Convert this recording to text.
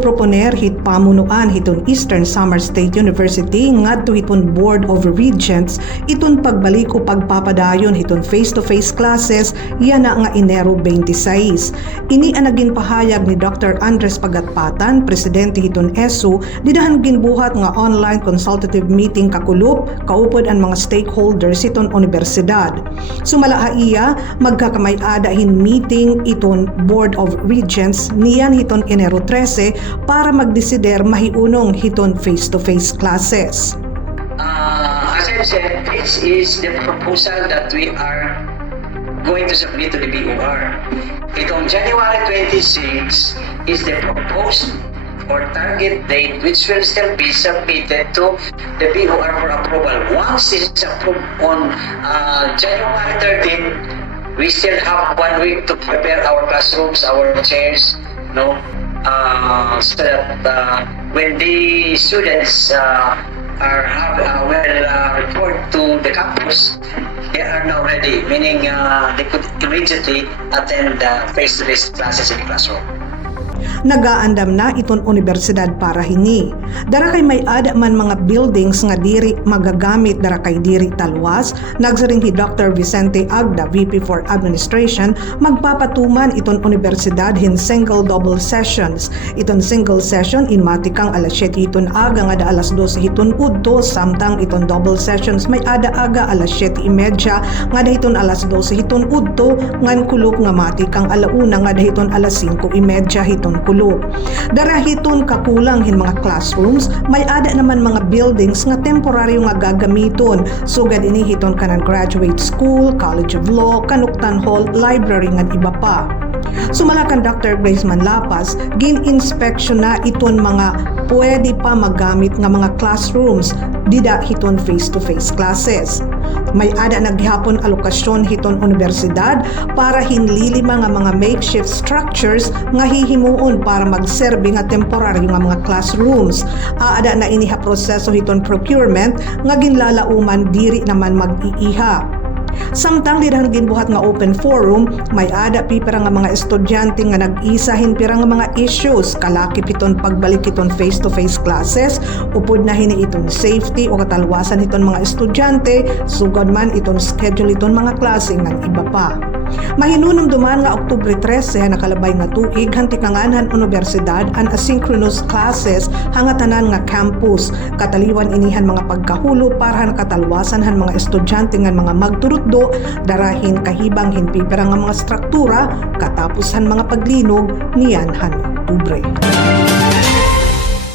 proponer hit pamunuan hiton Eastern Samar State University ngadto hiton Board of Regents iton pagbalik o pagpapadayon hiton face-to-face classes yana nga Enero 26. Ini ang naging pahayag ni Dr. Andres Pagatpatan, presidente hiton ESU, didahan ginbuhat nga online consultative meeting kakulop kaupod ang mga stakeholders hiton universidad. Sumala iya magkakamay-ada hin meeting iton Board of Regents niyan hiton Enero 13 para magdesider mahiunong hiton face-to-face classes. As I said, this is the proposal that we are going to submit to the BOR. Itong January 26 is the proposed or target date which will still be submitted to the BOR for approval. Once it's approved on January 13, we still have 1 week to prepare our classrooms, our chairs, so that when the students will report to the campus, they are now ready, meaning they could immediately attend face-to-face classes in the classroom. Nagaandam na iton universidad para hini. Dara kay may ada man mga buildings nga diri magagamit dara kay diri talwas, nagsaring hi Dr. Vicente Agda, VP for Administration, magpapatuman iton universidad hin single double sessions. Iton single session in matikang alas 7 hiton aga nga da alas 12 hiton udto, samtang iton double sessions may ada aga alas 7:30 nga da hiton alas 12 hiton udto, ngan kulok nga matikang alauna nga da hiton alas 5:30 hiton kulok. Darahiton kakulang hin mga classrooms, may ada naman mga buildings nga temporaryo nga gagamiton. Sugad ini hiton kanan graduate school, College of Law, Kanuktan Hall, library nga iba pa. Sumalakan Dr. Grace Manlapas, gin-inspection na iton mga pwede pa magamit nga mga classrooms dida hiton face-to-face classes. May ada naghihapon alokasyon hiton universidad para hinlilima nga mga makeshift structures nga hihimuon para magserbe nga temporaryo nga mga classrooms. Aada na iniha proseso hiton procurement nga ginlalauman diri naman mag-iiha. Samtang didahan ginbuhat nga open forum, may ada pipira nga mga estudyante nga nag-isahin pira nga mga issues kalakip iton pagbalik iton face-to-face classes, upod na hini iton safety o katalwasan iton mga estudyante, sugad man iton schedule iton mga klase nga iba pa. Mahinunong duman nga Oktubre 13 nakalabay nga tuig hantikanganhan universidad an asynchronous classes hangatanan nga campus. Kataliwan inihan mga pagkahulo para han katalwasan han mga estudyante nga mga magturutdo, darahin kahibang hinpipira nga mga struktura katapos han mga paglinog niyan han Oktubre.